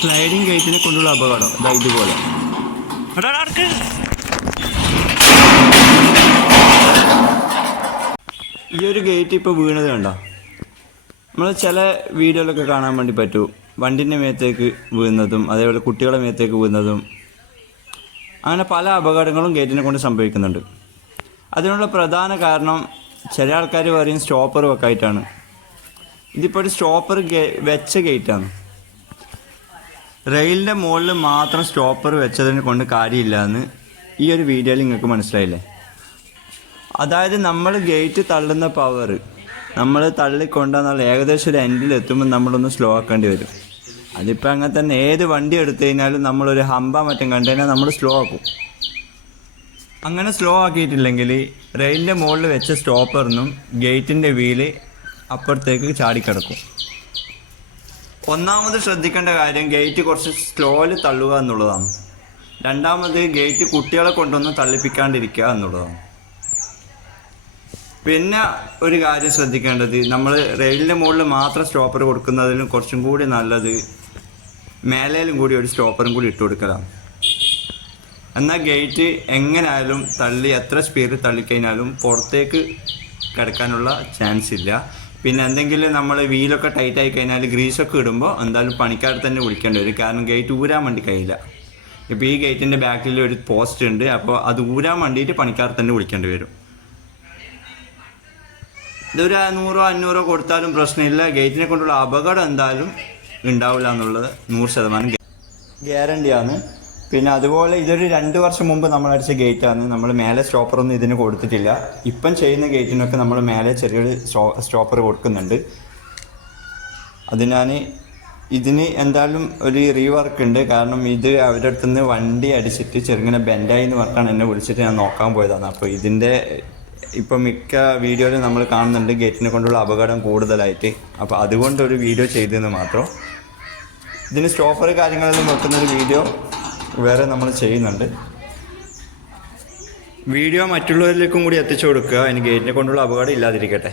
Sliding ഗേറ്റിനെ കൊണ്ടുള്ള അപകടം. ഇതാ ഇതുപോലെ. ഈ ഒരു ഗേറ്റ് ഇപ്പോൾ വീണത് കണ്ടോ? നമ്മൾ ചില വീഡിയോയിലൊക്കെ കാണാൻ വേണ്ടി പറ്റൂ. വണ്ടിന്റെ മേത്തേക്ക് വീഴുന്നതും അതേപോലെ കുട്ടികളുടെ മേത്തേക്ക് വീഴുന്നതും. അങ്ങനെ പല അപകടങ്ങളും ഗേറ്റിനെ കൊണ്ട് സംഭവിക്കുന്നുണ്ട്. അതിനുള്ള പ്രധാന കാരണം ചില ആൾക്കാർ പറയും സ്റ്റോപ്പർ വെക്കായിട്ടാണ്. ഇതിപ്പോൾ ഒരു സ്റ്റോപ്പർ വെച്ച ഗേറ്റാണ് റെയിലിന്റെ മുകളിൽ മാത്രം സ്റ്റോപ്പർ വെച്ചതിനെ കൊണ്ട് കാര്യമില്ല എന്ന് ഈ ഒരു വീഡിയോയിൽ നിങ്ങൾക്ക് മനസ്സിലായില്ലേ? അതായത് നമ്മൾ ഗേറ്റ് തള്ളുന്ന പവർ നമ്മൾ തള്ളിക്കൊണ്ടെന്നാൽ ഏകദേശം ഒരു എൻഡിൽ എത്തുമ്പോൾ നമ്മളൊന്ന് സ്ലോ ആക്കേണ്ടി വരും. അതിപ്പോൾ അങ്ങനെ തന്നെ ഏത് വണ്ടി എടുത്തു കഴിഞ്ഞാലും നമ്മളൊരു ഹമ്പ മറ്റും കണ്ടു കഴിഞ്ഞാൽ നമ്മൾ സ്ലോ ആക്കും. അങ്ങനെ സ്ലോ ആക്കിയിട്ടില്ലെങ്കിൽ റെയിലിന്റെ മുകളിൽ വെച്ച സ്റ്റോപ്പറിനും ഗേറ്റിന്റെ വീൽ അപ്പുറത്തേക്ക് ചാടിക്കിടക്കും. ഒന്നാമത് ശ്രദ്ധിക്കേണ്ട കാര്യം ഗേറ്റ് കുറച്ച് സ്ലോയിൽ തള്ളുക എന്നുള്ളതാണ്. രണ്ടാമത് ഗേറ്റ് കുട്ടികളെ കൊണ്ടൊന്നും തള്ളിപ്പിക്കാണ്ടിരിക്കുക എന്നുള്ളതാണ്. പിന്നെ ഒരു കാര്യം ശ്രദ്ധിക്കേണ്ടത് നമ്മൾ റെയിലിന്റെ മുകളിൽ മാത്രം സ്റ്റോപ്പർ കൊടുക്കുന്നതിലും കുറച്ചും കൂടി നല്ലത് മേലേലും കൂടി ഒരു സ്റ്റോപ്പറും കൂടി ഇട്ട് കൊടുക്കലാണ്. എന്നാൽ ഗേറ്റ് എങ്ങനെയായാലും തള്ളി എത്ര സ്പീഡിൽ തള്ളിക്കഴിഞ്ഞാലും പുറത്തേക്ക് കിടക്കാനുള്ള ചാൻസ് ഇല്ല. പിന്നെ എന്തെങ്കിലും നമ്മൾ വീലൊക്കെ ടൈറ്റ് ആയി കഴിഞ്ഞാൽ ഗ്രീസൊക്കെ ഇടുമ്പോൾ എന്തായാലും പണിക്കാർ തന്നെ വിളിക്കേണ്ടി വരും. കാരണം ഗേറ്റ് ഊരാൻ വേണ്ടി കഴിയില്ല. ഇപ്പോൾ ഈ ഗേറ്റിന്റെ ബാക്കിൽ ഒരു പോസ്റ്റ് ഉണ്ട്. അപ്പോൾ അത് ഊരാൻ വേണ്ടിയിട്ട് പണിക്കാർ തന്നെ വിളിക്കേണ്ടി വരും. ഇതൊരു നൂറോ അഞ്ഞൂറോ കൊടുത്താലും പ്രശ്നമില്ല. ഗേറ്റിനെ കൊണ്ടുള്ള അപകടം എന്തായാലും ഉണ്ടാവില്ല എന്നുള്ളത് നൂറ് ശതമാനം ഗ്യാരണ്ടിയാണ് പിന്നെ അതുപോലെ ഇതൊരു രണ്ട് വർഷം മുമ്പ് നമ്മൾ അടിച്ച ഗേറ്റാണ്. നമ്മൾ മേലെ സ്റ്റോപ്പറൊന്നും ഇതിന് കൊടുത്തിട്ടില്ല. ഇപ്പം ചെയ്യുന്ന ഗേറ്റിനൊക്കെ നമ്മൾ മേലെ ചെറിയൊരു സ്റ്റോപ്പർ കൊടുക്കുന്നുണ്ട്. അത് ഇതിന് എന്തായാലും ഒരു റീവർക്ക് ഉണ്ട്. കാരണം ഇത് അവരുടെ അടുത്ത് നിന്ന് വണ്ടി അടിച്ചിട്ട് ചെറുങ്ങനെ ബെൻഡായി എന്ന് പറഞ്ഞാണ് എന്നെ വിളിച്ചിട്ട് ഞാൻ നോക്കാൻ പോയതാണ്. അപ്പോൾ ഇതിന്റെ ഇപ്പം മിക്ക വീഡിയോയിലും നമ്മൾ കാണുന്നുണ്ട് ഗേറ്റിനെ കൊണ്ടുള്ള അപകടം കൂടുതലായിട്ട്. അപ്പോൾ അതുകൊണ്ട് ഒരു വീഡിയോ ചെയ്തതെന്ന് മാത്രം. ഇതിന് സ്റ്റോപ്പർ കാര്യങ്ങളെല്ലാം വെക്കുന്നൊരു വീഡിയോ വേറെ നമ്മൾ ചെയ്യുന്നുണ്ട്. വീഡിയോ മറ്റുള്ളവരിലേക്കും കൂടി എത്തിച്ചു കൊടുക്കുക. അതിന് ഗേറ്റിനെ കൊണ്ടുള്ള അപകടം ഇല്ലാതിരിക്കട്ടെ.